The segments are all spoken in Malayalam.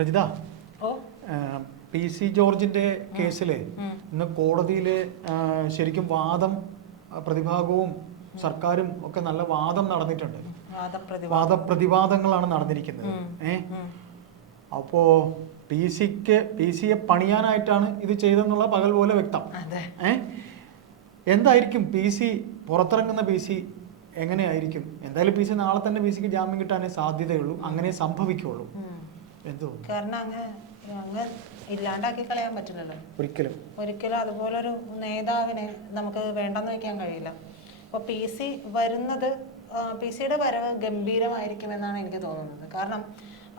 പ്രജിത, പി സി ജോർജിന്റെ കേസില് ഇന്ന് കോടതിയില് ശരിക്കും വാദം പ്രതിഭാഗവും സർക്കാരും ഒക്കെ നല്ല വാദം നടന്നിട്ടുണ്ട്. വാദപ്രതിവാദങ്ങളാണ് നടന്നിരിക്കുന്നത്. അപ്പോ പി സിയെ പണിയാനായിട്ടാണ് ഇത് ചെയ്തെന്നുള്ള പകൽ പോലെ വ്യക്തം. എന്തായിരിക്കും പി സി പുറത്തിറങ്ങുന്ന പി സി എങ്ങനെയായിരിക്കും? എന്തായാലും പി സി നാളെ തന്നെ പി സിക്ക് ജാമ്യം കിട്ടാനേ സാധ്യതയുള്ളൂ, അങ്ങനെ സംഭവിക്കുള്ളൂ. എന്തോ കാരണം അങ്ങ് ഇല്ലാണ്ടാക്കി കളയാൻ പറ്റില്ലല്ലോ ഒരിക്കലും. അതുപോലൊരു നേതാവിനെ നമുക്ക് വേണ്ടെന്ന് വെക്കാൻ കഴിയില്ല. അപ്പോൾ പി സി വരുന്നത്, പി സിയുടെ വരവ് ഗംഭീരമായിരിക്കുമെന്നാണ് എനിക്ക് തോന്നുന്നത്. കാരണം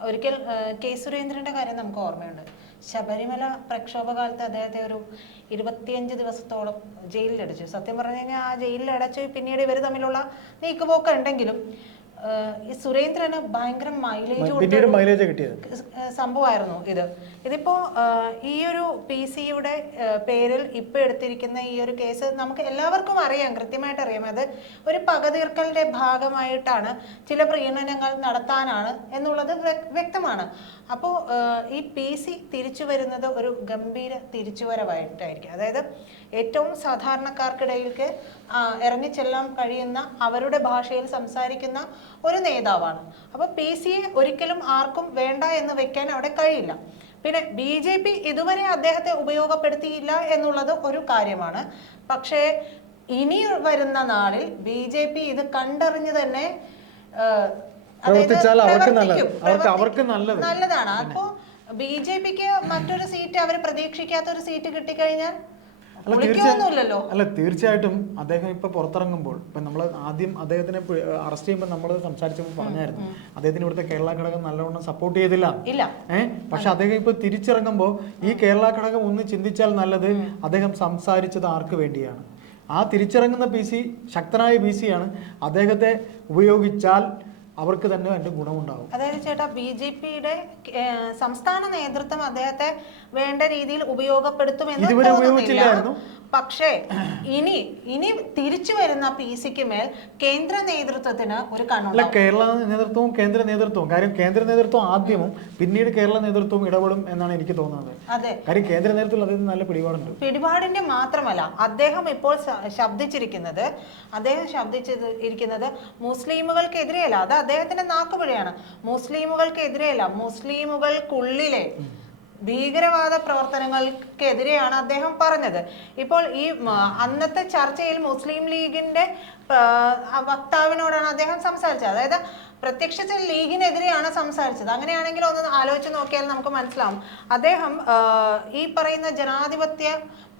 ഒരിക്കൽ കെ സുരേന്ദ്രന്റെ കാര്യം നമുക്ക് ഓർമ്മയുണ്ട്. ശബരിമല പ്രക്ഷോഭകാലത്ത് അദ്ദേഹത്തെ ഒരു 25 ദിവസത്തോളം ജയിലിലടച്ചു. സത്യം പറഞ്ഞു കഴിഞ്ഞാൽ ആ ജയിലിലടച്ച് പിന്നീട് ഇവർ തമ്മിലുള്ള നീക്കുപോക്ക് ഉണ്ടെങ്കിലും ഈ സുരേന്ദ്രന് ഭയങ്കര മൈലേജ് കിട്ടിയത് സംഭവമായിരുന്നു ഇതിപ്പോ ഈ ഒരു പി സിയുടെ പേരിൽ ഇപ്പൊ എടുത്തിരിക്കുന്ന ഈ ഒരു കേസ് നമുക്ക് എല്ലാവർക്കും അറിയാം, കൃത്യമായിട്ട് അറിയാം. അത് ഒരു പകതീർക്കലിന്റെ ഭാഗമായിട്ടാണ്, ചില പ്രീണനങ്ങൾ നടത്താനാണ് എന്നുള്ളത് വ്യക്തമാണ്. അപ്പോൾ ഈ പി സി തിരിച്ചു വരുന്നത് ഒരു ഗംഭീര തിരിച്ചുവരവായിട്ടായിരിക്കും. അതായത് ഏറ്റവും സാധാരണക്കാർക്കിടയിലേക്ക് ഇറങ്ങിച്ചെല്ലാൻ കഴിയുന്ന, അവരുടെ ഭാഷയിൽ സംസാരിക്കുന്ന ഒരു നേതാവാണ്. അപ്പോൾ പി സിയെ ഒരിക്കലും ആർക്കും വേണ്ട എന്ന് വെക്കാൻ അവിടെ കഴിയില്ല. പിന്നെ BJP ഇതുവരെ അദ്ദേഹത്തെ ഉപയോഗപ്പെടുത്തിയില്ല എന്നുള്ളത് ഒരു കാര്യമാണ്. പക്ഷേ ഇനി വരുന്ന നാളിൽ BJP ഇത് കണ്ടറിഞ്ഞ് തന്നെ നല്ലതാണ്. അപ്പോ BJPക്ക് മറ്റൊരു സീറ്റ്, അവർ പ്രതീക്ഷിക്കാത്ത ഒരു സീറ്റ് കിട്ടിക്കഴിഞ്ഞാൽ അല്ല, തീർച്ചയായിട്ടും അദ്ദേഹം ഇപ്പൊ പുറത്തിറങ്ങുമ്പോൾ, ഇപ്പൊ നമ്മൾ ആദ്യം അദ്ദേഹത്തിനെ അറസ്റ്റ് ചെയ്യുമ്പോൾ നമ്മൾ സംസാരിച്ചപ്പോൾ പറഞ്ഞായിരുന്നു അദ്ദേഹത്തിന് ഇവിടുത്തെ കേരള ഘടകം നല്ലവണ്ണം സപ്പോർട്ട് ചെയ്തില്ല. പക്ഷെ അദ്ദേഹം ഇപ്പൊ തിരിച്ചിറങ്ങുമ്പോൾ ഈ കേരള ഘടകം ഒന്ന് ചിന്തിച്ചാൽ നല്ലത്, അദ്ദേഹം സംസാരിച്ചത് ആർക്ക് വേണ്ടിയാണ്? ആ തിരിച്ചിറങ്ങുന്ന പി സി ശക്തനായ പി സി ആണ്. അദ്ദേഹത്തെ ഉപയോഗിച്ചാൽ അവർക്ക് തന്നെ അതിന്റെ ഗുണമുണ്ടാവും. അതായത് ചേട്ടാ, BJPയുടെ സംസ്ഥാന നേതൃത്വം അദ്ദേഹത്തെ വേണ്ട രീതിയിൽ ഉപയോഗപ്പെടുത്തുമെന്ന് തോന്നുന്നില്ല. പക്ഷേ ഇനി തിരിച്ചു വരുന്ന പി സിക്ക് മേൽ കേന്ദ്ര നേതൃത്വത്തിന് ഒരു കണ്ണുണ്ട്. കേരള നേതൃത്വവും കേന്ദ്ര നേതൃത്വവും, കാര്യം കേന്ദ്ര നേതൃത്വം ആദ്യവും പിന്നീട് കേരള നേതൃത്വവും ഇടപെടും എന്നാണ് എനിക്ക് തോന്നുന്നത്. അതെ, കാര്യം കേന്ദ്ര നേതൃത്വത്തിൽ അതിന് നല്ല പിടിപാടിന്റെ മാത്രമല്ല, അദ്ദേഹം ഇപ്പോൾ ശബ്ദിച്ചിരിക്കുന്നത് മുസ്ലിമുകൾക്കെതിരെയല്ല. അത് അദ്ദേഹത്തിന്റെ നാക്കുപിഴയാണ്. മുസ്ലിമുകൾക്കെതിരെയല്ല, മുസ്ലിമുകൾക്കുള്ളിലെ ഭീകരവാദ പ്രവർത്തനങ്ങൾക്കെതിരെയാണ് അദ്ദേഹം പറഞ്ഞത്. ഇപ്പോൾ ഈ അന്നത്തെ ചർച്ചയിൽ മുസ്ലിം ലീഗിന്റെ വക്താവിനോടാണ് അദ്ദേഹം സംസാരിച്ചത്. അതായത് പ്രത്യക്ഷത്തിൽ ലീഗിനെതിരെയാണ് സംസാരിച്ചത്. അങ്ങനെയാണെങ്കിൽ ഒന്ന് ആലോചിച്ച് നോക്കിയാൽ നമുക്ക് മനസ്സിലാവും. അദ്ദേഹം ഈ പറയുന്ന ജനാധിപത്യ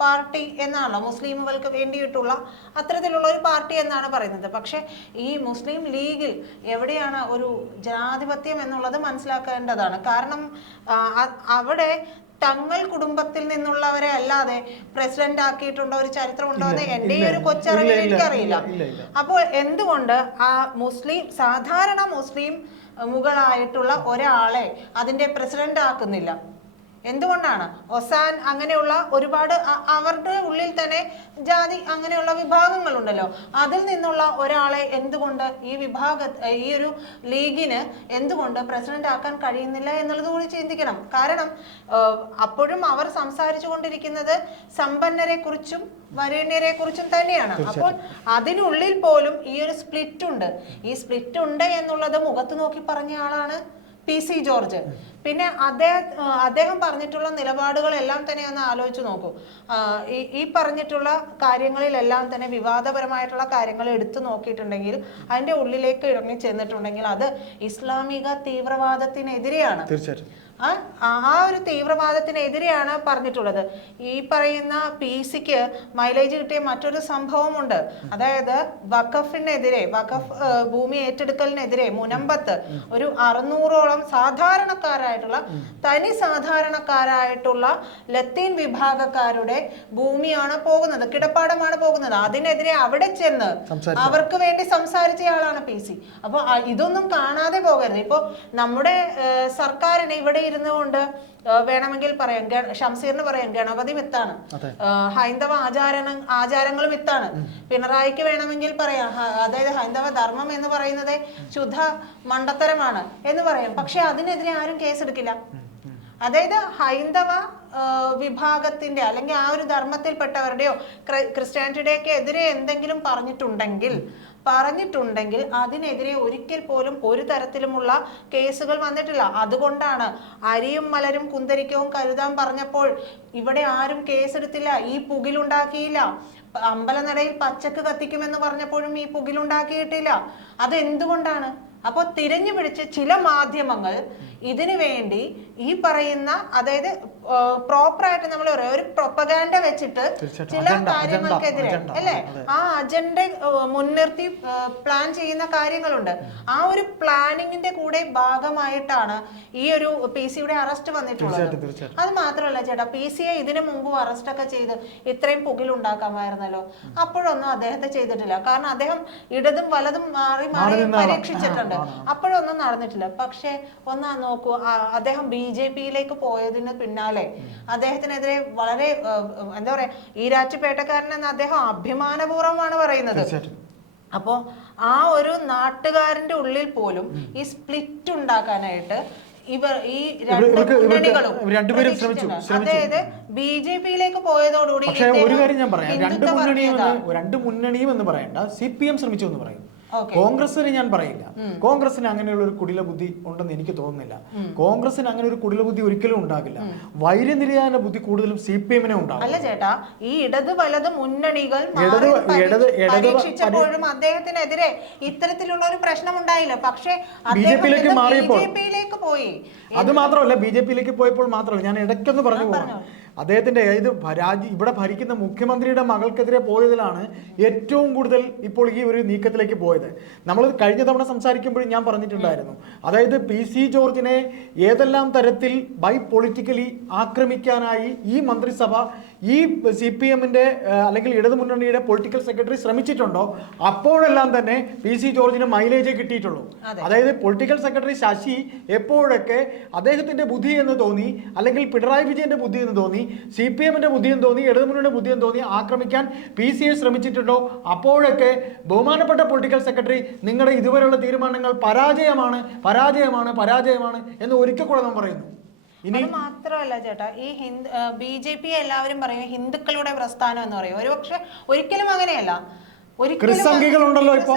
പാർട്ടി എന്നാണല്ലോ, മുസ്ലിമുകൾക്ക് വേണ്ടിയിട്ടുള്ള അത്തരത്തിലുള്ള ഒരു പാർട്ടി എന്നാണ് പറയുന്നത്. പക്ഷെ ഈ മുസ്ലിം ലീഗിൽ എവിടെയാണ് ഒരു ജനാധിപത്യം എന്നുള്ളത് മനസ്സിലാക്കേണ്ടതാണ്. കാരണം അവിടെ തങ്ങൾ കുടുംബത്തിൽ നിന്നുള്ളവരെ അല്ലാതെ പ്രസിഡന്റ് ആക്കിയിട്ടുണ്ടോ, ഒരു ചരിത്രമുണ്ടോ എന്ന് എൻ്റെ ഈ ഒരു കൊച്ചറിവിൽ എനിക്കറിയില്ല. അപ്പോൾ എന്തുകൊണ്ട് ആ സാധാരണ മുസ്ലിം മുകളായിട്ടുള്ള ഒരാളെ അതിന്റെ പ്രസിഡന്റ് ആക്കുന്നില്ല? എന്തുകൊണ്ടാണ്? ഒസാൻ അങ്ങനെയുള്ള ഒരുപാട് അവരുടെ ഉള്ളിൽ തന്നെ ജാതി അങ്ങനെയുള്ള വിഭാഗങ്ങളുണ്ടല്ലോ, അതിൽ നിന്നുള്ള ഒരാളെ എന്തുകൊണ്ട് ഈ ഒരു ലീഗിന് എന്തുകൊണ്ട് പ്രസിഡന്റ് ആക്കാൻ കഴിയുന്നില്ല എന്നുള്ളത് കൂടി ചിന്തിക്കണം. കാരണം അപ്പോഴും അവർ സംസാരിച്ചു കൊണ്ടിരിക്കുന്നത് സമ്പന്നരെ കുറിച്ചും വരേണ്യരെ കുറിച്ചും തന്നെയാണ്. അപ്പോൾ അതിനുള്ളിൽ പോലും ഈ ഒരു സ്പ്ലിറ്റ് ഉണ്ട്. ഈ സ്പ്ലിറ്റ് ഉണ്ട് എന്നുള്ളത് മുഖത്ത് നോക്കി പറഞ്ഞ ആളാണ് പി സി ജോർജ്. പിന്നെ അദ്ദേഹം പറഞ്ഞിട്ടുള്ള നിലപാടുകളെല്ലാം തന്നെ ഒന്ന് ആലോചിച്ച് നോക്കൂ. ഈ പറഞ്ഞിട്ടുള്ള കാര്യങ്ങളിലെല്ലാം തന്നെ വിവാദപരമായിട്ടുള്ള കാര്യങ്ങൾ എടുത്തു നോക്കിയിട്ടുണ്ടെങ്കിൽ, അതിന്റെ ഉള്ളിലേക്ക് ഇറങ്ങി ചെന്നിട്ടുണ്ടെങ്കിൽ അത് ഇസ്ലാമിക തീവ്രവാദത്തിനെതിരെയാണ്. ആ ഒരു തീവ്രവാദത്തിനെതിരെയാണ് പറഞ്ഞിട്ടുള്ളത്. ഈ പറയുന്ന പി സിക്ക് മൈലേജ് കിട്ടിയ മറ്റൊരു സംഭവമുണ്ട്. അതായത് വഖഫ് ഭൂമി ഏറ്റെടുക്കലിനെതിരെ മുനമ്പത്ത് ഒരു 600ഓളം സാധാരണക്കാരായിട്ടുള്ള ലത്തീൻ വിഭാഗക്കാരുടെ ഭൂമിയാണ് പോകുന്നത്, കിടപ്പാടമാണ് പോകുന്നത്. അതിനെതിരെ അവിടെ ചെന്ന് അവർക്ക് വേണ്ടി സംസാരിച്ചയാളാണ് പി സി. അപ്പൊ ഇതൊന്നും കാണാതെ പോകരുത്. ഇപ്പൊ നമ്മുടെ സർക്കാരിന് ഇവിടെ ഇരുന്നുകൊണ്ട് വേണമെങ്കിൽ പറയാം, ഷംസീറിന് പറയാം ഗണപതി മിത്താണ്, ഹൈന്ദവ ആചാരങ്ങൾ മിത്താണ്. പിണറായിക്ക് വേണമെങ്കിൽ പറയാം, അതായത് ഹൈന്ദവ ധർമ്മം എന്ന് പറയുന്നത് ശുദ്ധ മണ്ടത്തരമാണ് എന്ന് പറയാം. പക്ഷെ അതിനെതിരെ ആരും കേസെടുക്കില്ല. അതായത് ഹൈന്ദവ വിഭാഗത്തിന്റെ അല്ലെങ്കിൽ ആ ഒരു ധർമ്മത്തിൽപ്പെട്ടവരുടെയോ ക്രിസ്ത്യാനിറ്റിയുടെയൊക്കെ എതിരെ എന്തെങ്കിലും പറഞ്ഞിട്ടുണ്ടെങ്കിൽ അതിനെതിരെ ഒരിക്കൽ പോലും ഒരു തരത്തിലുമുള്ള കേസുകൾ വന്നിട്ടില്ല. അതുകൊണ്ടാണ് അരിയും മലരും കുന്തരിക്കവും കരുതാൻ പറഞ്ഞപ്പോൾ ഇവിടെ ആരും കേസെടുത്തില്ല, ഈ പുകിലുണ്ടാക്കിയില്ല. അമ്പലനടയിൽ പച്ചക്ക് കത്തിക്കുമെന്ന് പറഞ്ഞപ്പോഴും ഈ പുകിലുണ്ടാക്കിയിട്ടില്ല. അത് എന്തുകൊണ്ടാണ്? അപ്പോൾ തിരഞ്ഞു പിടിച്ച് ചില മാധ്യമങ്ങൾ ഇതിനു വേണ്ടി ഈ പറയുന്ന, അതായത് പ്രോപ്പറായിട്ട് നമ്മൾ പറയാം, ഒരു പ്രൊപ്പഗാൻഡ വെച്ചിട്ട് ചില കാര്യങ്ങൾക്കെതിരെ അല്ലെ, ആ അജണ്ട മുൻനിർത്തി പ്ലാൻ ചെയ്യുന്ന കാര്യങ്ങളുണ്ട്. ആ ഒരു പ്ലാനിങ്ങിന്റെ കൂടെ ഭാഗമായിട്ടാണ് ഈ ഒരു PC-യുടെ അറസ്റ്റ് വന്നിട്ടുള്ളത്. അത് മാത്രമല്ല ചേട്ടാ, PC-യെ ഇതിനു മുമ്പ് അറസ്റ്റ് ഒക്കെ ചെയ്ത് ഇത്രയും പുകിലുണ്ടാക്കാമായിരുന്നല്ലോ. അപ്പോഴൊന്നും അദ്ദേഹത്തെ ചെയ്തിട്ടില്ല. കാരണം അദ്ദേഹം ഇടതും വലതും മാറി പരീക്ഷിച്ചിട്ടുണ്ട്. അപ്പോഴൊന്നും നടന്നിട്ടില്ല. പക്ഷെ ഒന്നാ നോക്കൂ, അദ്ദേഹം BJP-യിലേക്ക് പോയതിന് പിന്നാലെ അദ്ദേഹത്തിനെതിരെ വളരെ എന്താ പറയാ, ഈരാറ്റുപേട്ടക്കാരൻ എന്ന് അദ്ദേഹം അഭിമാനപൂർവ്വമാണ് പറയുന്നത്. അപ്പോ ആ ഒരു നാട്ടുകാരന്റെ ഉള്ളിൽ പോലും ഈ സ്പ്ലിറ്റ് ഉണ്ടാക്കാനായിട്ട് ഇവർ ഈ രണ്ട് മുന്നണികളും, അതായത് BJP-യിലേക്ക് പോയതോടുകൂടി ഒരു കാര്യം ഞാൻ പറയാം, രണ്ട് മുന്നണിയും എന്ന് പറയണ്ട, CPM ശ്രമിച്ചു എന്ന് പറയും. കോൺഗ്രസിന് ഞാൻ പറയില്ല. കോൺഗ്രസിന് അങ്ങനെയുള്ള ഒരു കുടില ബുദ്ധി ഉണ്ടെന്ന് എനിക്ക് തോന്നുന്നില്ല. കോൺഗ്രസിന് അങ്ങനെ ഒരു കുടില ബുദ്ധി ഒരിക്കലും ഉണ്ടാകില്ല. വൈര്യനിര്യാന ബുദ്ധി കൂടുതലും CPM-നെ ഉണ്ടാകും. അല്ല ചേട്ടാ, ഈ ഇടത് വലത് മുന്നണികൾ പരീക്ഷിച്ചപ്പോഴും അദ്ദേഹത്തിനെതിരെ ഇത്തരത്തിലുള്ള ഒരു പ്രശ്നം ഉണ്ടായില്ല. പക്ഷേ BJP-യിലേക്ക് പോയി. അത് മാത്രമല്ല, BJP-യിലേക്ക് പോയപ്പോൾ മാത്രമല്ല, ഞാൻ ഇടയ്ക്കൊന്ന് പറഞ്ഞു പോകണം, അദ്ദേഹത്തിന്റെ ഇവിടെ ഭരിക്കുന്ന മുഖ്യമന്ത്രിയുടെ മകൾക്കെതിരെ പോയതിലാണ് ഏറ്റവും കൂടുതൽ ഇപ്പോൾ ഈ ഒരു നീക്കത്തിലേക്ക് പോയത്. നമ്മൾ കഴിഞ്ഞ തവണ സംസാരിക്കുമ്പോഴും ഞാൻ പറഞ്ഞിട്ടുണ്ടായിരുന്നു, അതായത് PC ജോർജിനെ ഏതെല്ലാം തരത്തിൽ പൊളിറ്റിക്കലി ആക്രമിക്കാനായി ഈ മന്ത്രിസഭ, ഈ CPM-ന്റെ അല്ലെങ്കിൽ ഇടതുമുന്നണിയുടെ പൊളിറ്റിക്കൽ സെക്രട്ടറി ശ്രമിച്ചിട്ടുണ്ടോ, അപ്പോഴെല്ലാം തന്നെ PC ജോർജിന് മൈലേജ് കിട്ടിയിട്ടുള്ളൂ. അതായത് പൊളിറ്റിക്കൽ സെക്രട്ടറി ശശി എപ്പോഴൊക്കെ അദ്ദേഹത്തിന്റെ ബുദ്ധി എന്ന് തോന്നി, അല്ലെങ്കിൽ പിണറായി വിജയന്റെ ബുദ്ധി എന്ന് തോന്നി, CPM-ന്റെ ബുദ്ധിയും തോന്നി, ഇടതുമുന്നണിയുടെ ബുദ്ധിയും തോന്നി ആക്രമിക്കാൻ PC-യെ ശ്രമിച്ചിട്ടുണ്ടോ, അപ്പോഴൊക്കെ ബഹുമാനപ്പെട്ട പൊളിറ്റിക്കൽ സെക്രട്ടറി നിങ്ങളുടെ ഇതുവരെയുള്ള തീരുമാനങ്ങൾ പരാജയമാണ് എന്ന് ഒരിക്കൽ കൂടെ നാം പറയുന്നു. ഇനി മാത്രമല്ല ചേട്ടാ, ഈ BJP എല്ലാവരും പറയും ഹിന്ദുക്കളുടെ പ്രസ്ഥാനം എന്ന് പറയും. ഒരുപക്ഷെ ഒരിക്കലും അങ്ങനെയല്ല. ക്രിസ്സംഖികളുണ്ടല്ലോ, ഇപ്പൊ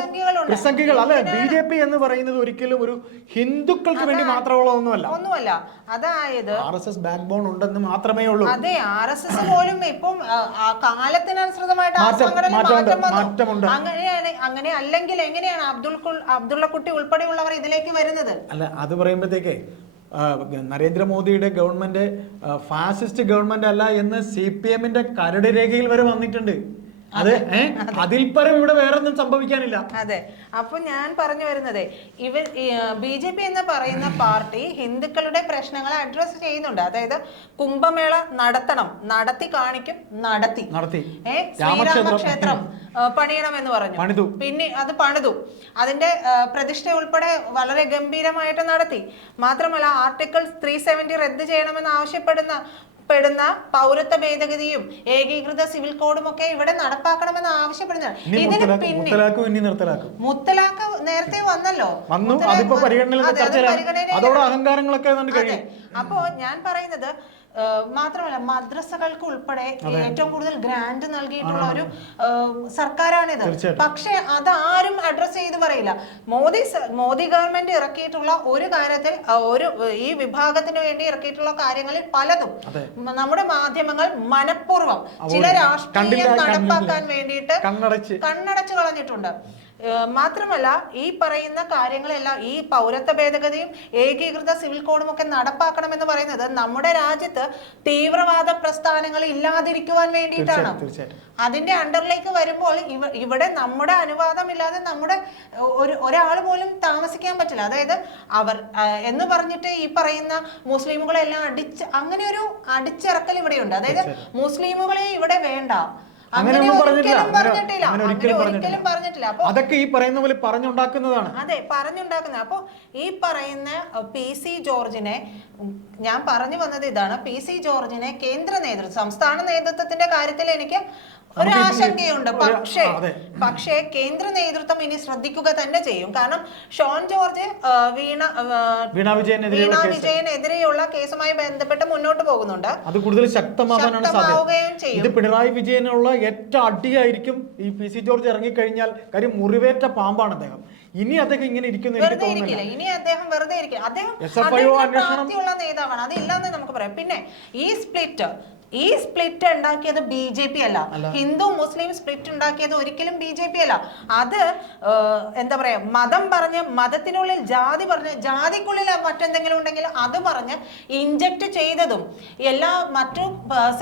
ക്രിസ്സംഖികൾ അല്ലെ. BJP എന്ന് പറയുന്നത് ഒരിക്കലും ഒരു ഹിന്ദുക്കൾക്ക് വേണ്ടി മാത്രമുള്ള ഒന്നുമല്ല. അതായത് RSS ബാക്ക് ബോൺ ഉണ്ടെന്ന് മാത്രമേ ഉള്ളൂ. അതെ, RSS പോലും ഇപ്പം കാലത്തിനനുസൃതമായിട്ട് മാറ്റമുണ്ട്. അങ്ങനെ അല്ലെങ്കിൽ എങ്ങനെയാണ് അബ്ദുള്ളക്കുട്ടി ഉൾപ്പെടെയുള്ളവർ ഇതിലേക്ക് വരുന്നത്? അല്ല, അത് പറയുമ്പോഴത്തേക്കേ നരേന്ദ്രമോദിയുടെ ഗവൺമെന്റ് ഫാസിസ്റ്റ് ഗവൺമെന്റ് അല്ല എന്ന് CPM-ന്റെ കരട് രേഖയിൽ വരെ വന്നിട്ടുണ്ട്. അതെ, അതിൽ പരം ഇവിടെ വേറെ ഒന്നും സംഭവിക്കാനില്ല. അതെ, അപ്പൊ ഞാൻ പറഞ്ഞു വരുന്നത്, BJP എന്ന് പറയുന്ന പാർട്ടി ഹിന്ദുക്കളുടെ പ്രശ്നങ്ങളെ അഡ്രസ് ചെയ്യുന്നുണ്ട്. അതായത് കുംഭമേള നടത്തി കാണിക്കും, നടത്തി ശ്രീരാമക്ഷേത്രം പണിയണമെന്ന് പറഞ്ഞു, പിന്നെ അത് പണിതു, അതിന്റെ പ്രതിഷ്ഠ ഉൾപ്പെടെ വളരെ ഗംഭീരമായിട്ട് നടത്തി. മാത്രമല്ല ആർട്ടിക്കിൾ 370 റദ്ദ് ചെയ്യണമെന്ന് ആവശ്യപ്പെടുന്ന പൗരത്വ ഭേദഗതിയും ഏകീകൃത സിവിൽ കോഡും ഒക്കെ ഇവിടെ നടപ്പാക്കണമെന്ന് ആവശ്യപ്പെടുന്നതാണ്. ഇതിന് പിന്നെ മുത്തലാഖ് നേരത്തെ വന്നല്ലോ, അപ്പോ ഞാൻ പറയുന്നത് മാത്രമല്ല, മദ്രസകൾക്ക് ഉൾപ്പെടെ ഏറ്റവും കൂടുതൽ ഗ്രാന്റ് നൽകിയിട്ടുള്ള ഒരു സർക്കാരാണിത്. പക്ഷെ അതാരും അഡ്രസ് ചെയ്ത് പറയില്ല. മോദി ഗവൺമെന്റ് ഇറക്കിയിട്ടുള്ള ഒരു കാര്യത്തിൽ, ഈ വിഭാഗത്തിന് വേണ്ടി ഇറക്കിയിട്ടുള്ള കാര്യങ്ങളിൽ പലതും നമ്മുടെ മാധ്യമങ്ങൾ മനഃപൂർവ്വം ചില രാഷ്ട്രീയം നടപ്പാക്കാൻ വേണ്ടിയിട്ട് കണ്ണടച്ച് കളഞ്ഞിട്ടുണ്ട്. മാത്രമല്ല, ഈ പറയുന്ന കാര്യങ്ങളെല്ലാം, ഈ പൗരത്വ ഭേദഗതിയും ഏകീകൃത സിവിൽ കോഡും ഒക്കെ നടപ്പാക്കണമെന്ന് പറയുന്നത് നമ്മുടെ രാജ്യത്ത് തീവ്രവാദ പ്രസ്ഥാനങ്ങൾ ഇല്ലാതിരിക്കുവാൻ വേണ്ടിയിട്ടാണ്. അതിന്റെ അണ്ടറിലേക്ക് വരുമ്പോൾ ഇവിടെ നമ്മുടെ അനുവാദമില്ലാതെ ഒരാൾ പോലും താമസിക്കാൻ പറ്റില്ല. അതായത് അവർ എന്ന് പറഞ്ഞിട്ട് ഈ പറയുന്ന മുസ്ലിമുകളെല്ലാം അങ്ങനെ ഒരു അടിച്ചിറക്കൽ ഇവിടെയുണ്ട്. അതായത് മുസ്ലിമുകളെ ഇവിടെ വേണ്ട, പറഞ്ഞിട്ടില്ല. അതൊക്കെ ഈ പറയുന്ന പോലെ പറഞ്ഞുണ്ടാക്കുന്നതാണ്. അതെ, പറഞ്ഞുണ്ടാക്കുന്നത്. അപ്പൊ ഈ പറയുന്ന PC ജോർജിനെ, ഞാൻ പറഞ്ഞു വന്നത് ഇതാണ്, PC ജോർജിനെ കേന്ദ്ര നേതൃത്വം, സംസ്ഥാന നേതൃത്വത്തിന്റെ കാര്യത്തിൽ എനിക്ക് ഒരു ആശങ്കയുണ്ട്. പക്ഷേ കേന്ദ്ര നേതൃത്വം ഇനി ശ്രദ്ധിക്കുക തന്നെ ചെയ്യും. കാരണം ഷോൺ ജോർജ് വീണ വിജയനെതിരെയുള്ള കേസുമായി ബന്ധപ്പെട്ട് മുന്നോട്ട് പോകുന്നുണ്ട്. അത് കൂടുതൽ ശക്തമാവുകയും ചെയ്യും. ഇത് പിണറായി വിജയനുള്ള ഏറ്റവും അടിയായിരിക്കും ഈ പി സി ജോർജ് ഇറങ്ങിക്കഴിഞ്ഞാൽ. കാര്യം മുറിവേറ്റ പാമ്പാണ് അദ്ദേഹം. ഇനി അദ്ദേഹം ഇങ്ങനെ ഇരിക്കുന്നു ഇനി അദ്ദേഹം വെറുതെ ഇരിക്കില്ല. അദ്ദേഹം പാർട്ടിയുള്ള നേതാവാണ്, അതില്ലാന്ന് നമുക്ക് പറയാം. പിന്നെ ഈ സ്പ്ലിറ്റ് ഉണ്ടാക്കിയത് BJP അല്ല. ഹിന്ദു മുസ്ലിം സ്പ്ലിറ്റ് ഉണ്ടാക്കിയത് ഒരിക്കലും BJP അല്ല. അത് എന്താ പറയാ, മതം പറഞ്ഞ്, മതത്തിനുള്ളിൽ ജാതി പറഞ്ഞ്, ജാതിക്കുള്ളിൽ മറ്റെന്തെങ്കിലും ഉണ്ടെങ്കിൽ അത് പറഞ്ഞ് ഇൻജക്ട് ചെയ്തതും എല്ലാ മറ്റു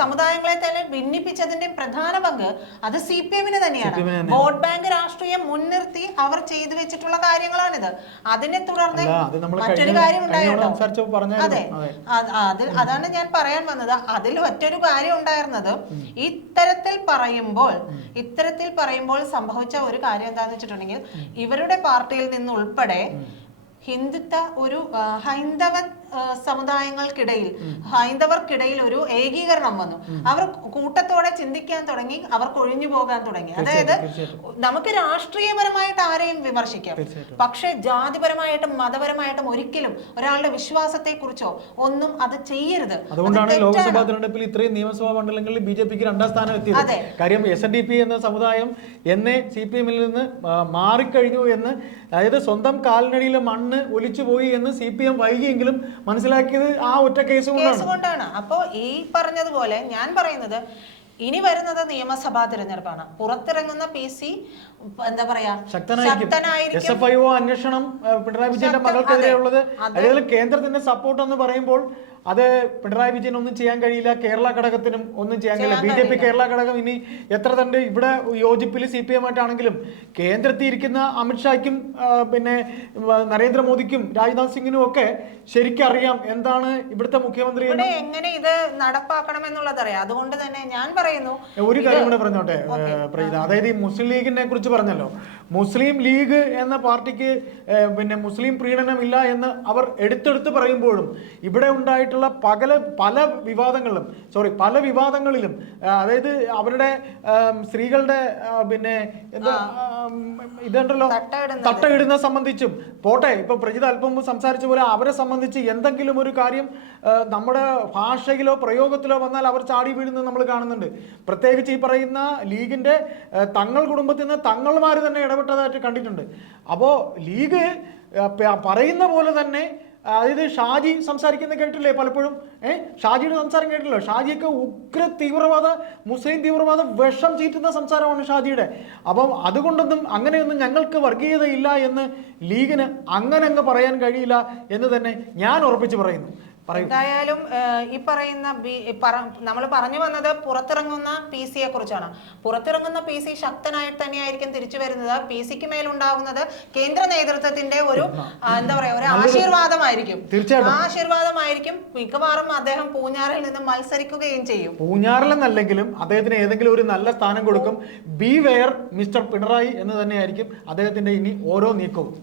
സമുദായങ്ങളെ തന്നെ ഭിന്നിപ്പിച്ചതിന്റെ പ്രധാന പങ്ക് അത് CPM-ന് തന്നെയാണ്. വോട്ട് ബാങ്ക് രാഷ്ട്രീയം മുൻനിർത്തി അവർ ചെയ്തു വെച്ചിട്ടുള്ള കാര്യങ്ങളാണിത്. അതിനെ തുടർന്ന് മറ്റൊരു കാര്യം ഉണ്ടായിരുന്നു. അതെ, അതാണ് ഞാൻ പറയാൻ വന്നത്. അതിൽ മറ്റൊരു കാര്യം ഉണ്ടായിരുന്നത്, ഇത്തരത്തിൽ പറയുമ്പോൾ സംഭവിച്ച ഒരു കാര്യം എന്താന്ന് വെച്ചിട്ടുണ്ടെങ്കിൽ, ഇവരുടെ പാർട്ടിയിൽ നിന്ന് ഉൾപ്പെടെ ഹിന്ദുത്വ ഒരു ഹൈന്ദവ ഹൈന്ദവർക്കിടയിൽ ഒരു ഏകീകരണം വന്നു. അവർ കൂട്ടത്തോടെ ചിന്തിക്കാൻ തുടങ്ങി, അവർ കൊഴിഞ്ഞു പോകാൻ തുടങ്ങി. അതായത് നമുക്ക് രാഷ്ട്രീയപരമായിട്ട് ആരെയും വിമർശിക്കാം, പക്ഷെ ജാതിപരമായിട്ടും മതപരമായിട്ടും ഒരിക്കലും ഒരാളുടെ വിശ്വാസത്തെ കുറിച്ചോ ഒന്നും അത് ചെയ്യരുത്. അതുകൊണ്ടാണ് ലോക്സഭാ തെരഞ്ഞെടുപ്പിൽ ഇത്രയും നിയമസഭാ മണ്ഡലങ്ങളിൽ BJPക്ക് 2ാം സ്ഥാനം എത്തിയത്. കാര്യം SNDP എന്ന സമുദായം എന്നേ CPM-ൽ നിന്ന് മാറിക്കഴിഞ്ഞു എന്ന്, അതായത് സ്വന്തം കാലിനടിയിലെ മണ്ണ് ഒലിച്ചുപോയി എന്ന് CPM വൈകിയെങ്കിലും മനസ്സിലാക്കിയത് ആ ഒറ്റ കേസ് കൊണ്ടാണ്. അപ്പോ ഈ പറഞ്ഞതുപോലെ ഞാൻ പറയുന്നത്, ഇനി വരുന്നത് നിയമസഭാ തിരഞ്ഞെടുപ്പാണ്. പുറത്തിറങ്ങുന്ന PC എന്താ പറയാ, ശക്തനായിരിക്കും. SFIO അന്വേഷണം പിണറായി വിജയന്റെ മകൾക്കെതിരെയുള്ളത്, അതായത് കേന്ദ്രത്തിന്റെ സപ്പോർട്ട് എന്ന് പറയുമ്പോൾ അത് പിണറായി വിജയൻ ഒന്നും ചെയ്യാൻ കഴിയില്ല, കേരള ഘടകത്തിനും ഒന്നും ചെയ്യാൻ കഴിയില്ല. BJP കേരള ഘടകം ഇനി എത്ര തന്നെ ഇവിടെ യോജിപ്പിൽ CPM ആയിട്ടാണെങ്കിലും കേന്ദ്രത്തിൽ ഇരിക്കുന്ന അമിത്ഷായ്ക്കും പിന്നെ നരേന്ദ്രമോദിക്കും രാജ്നാഥ് സിംഗിനും ഒക്കെ ശരിക്കും അറിയാം എന്താണ് ഇവിടുത്തെ മുഖ്യമന്ത്രി എങ്ങനെ ഇത് നടപ്പാക്കണം എന്നുള്ളത് അറിയാം. അതുകൊണ്ട് തന്നെ ഞാൻ പറയുന്നു ഒരു കാര്യം കൂടെ പറഞ്ഞോട്ടെ പ്രീത, അതായത് ഈ മുസ്ലിം ലീഗിനെ കുറിച്ച് പറഞ്ഞല്ലോ. മുസ്ലിം ലീഗ് എന്ന പാർട്ടിക്ക് പിന്നെ മുസ്ലിം പ്രീണനമില്ല എന്ന് അവർ എടുത്തെടുത്ത് പറയുമ്പോഴും ഇവിടെ ഉണ്ടായിട്ടുള്ള പല വിവാദങ്ങളിലും അതായത് അവരുടെ സ്ത്രീകളുടെ പിന്നെ എന്താ ഇതുണ്ടല്ലോ തട്ടയിടുന്ന സംബന്ധിച്ചും പോട്ടെ, ഇപ്പൊ പ്രജിത അല്പം മുമ്പ് സംസാരിച്ച പോലെ അവരെ സംബന്ധിച്ച് എന്തെങ്കിലും ഒരു കാര്യം നമ്മുടെ ഭാഷയിലോ പ്രയോഗത്തിലോ വന്നാൽ അവർ ചാടി വീഴുന്നത് നമ്മൾ കാണുന്നുണ്ട്. പ്രത്യേകിച്ച് ഈ പറയുന്ന ലീഗിന്റെ തങ്ങൾ കുടുംബത്തിൽ നിന്ന് തങ്ങൾമാർ തന്നെ ഇടപെട്ടതായിട്ട് കണ്ടിട്ടുണ്ട്. അപ്പോൾ ലീഗ് പറയുന്ന പോലെ തന്നെ, അതായത് ഷാജി സംസാരിക്കുന്ന കേട്ടില്ലേ പലപ്പോഴും, ഷാജിയുടെ സംസാരം കേട്ടില്ലോ. ഷാജിയൊക്കെ ഉഗ്ര തീവ്രവാദ മുസ്ലിം തീവ്രവാദ വിഷം ചീറ്റുന്ന സംസാരമാണ് ഷാജിയുടെ. അപ്പം അതുകൊണ്ടൊന്നും അങ്ങനെയൊന്നും ഞങ്ങൾക്ക് വർഗീയതയില്ല എന്ന് ലീഗിന് അങ്ങനെ പറയാൻ കഴിയില്ല എന്ന് തന്നെ ഞാൻ ഉറപ്പിച്ച് പറയുന്നു. എന്തായാലും ഈ പറയുന്ന നമ്മൾ പറഞ്ഞു വന്നത് പുറത്തിറങ്ങുന്ന PC യെ കുറിച്ചാണ്. പുറത്തിറങ്ങുന്ന PC ശക്തനായിട്ട് തന്നെയായിരിക്കും തിരിച്ചു വരുന്നത്. PC-ക്ക് മേലുണ്ടാകുന്നത് കേന്ദ്ര നേതൃത്വത്തിന്റെ ഒരു എന്താ പറയാ, ഒരു ആശീർവാദമായിരിക്കും. ആശീർവാദമായിരിക്കും. മിക്കവാറും അദ്ദേഹം പൂഞ്ഞാറിൽ നിന്ന് മത്സരിക്കുകയും ചെയ്യും. പൂഞ്ഞാറിലെന്നല്ലെങ്കിലും അദ്ദേഹത്തിന് ഏതെങ്കിലും ഒരു നല്ല സ്ഥാനം കൊടുക്കും. ബി വെയർ മിസ്റ്റർ പിണറായി എന്ന് തന്നെയായിരിക്കും അദ്ദേഹത്തിന്റെ ഇനി ഓരോ നീക്കവും.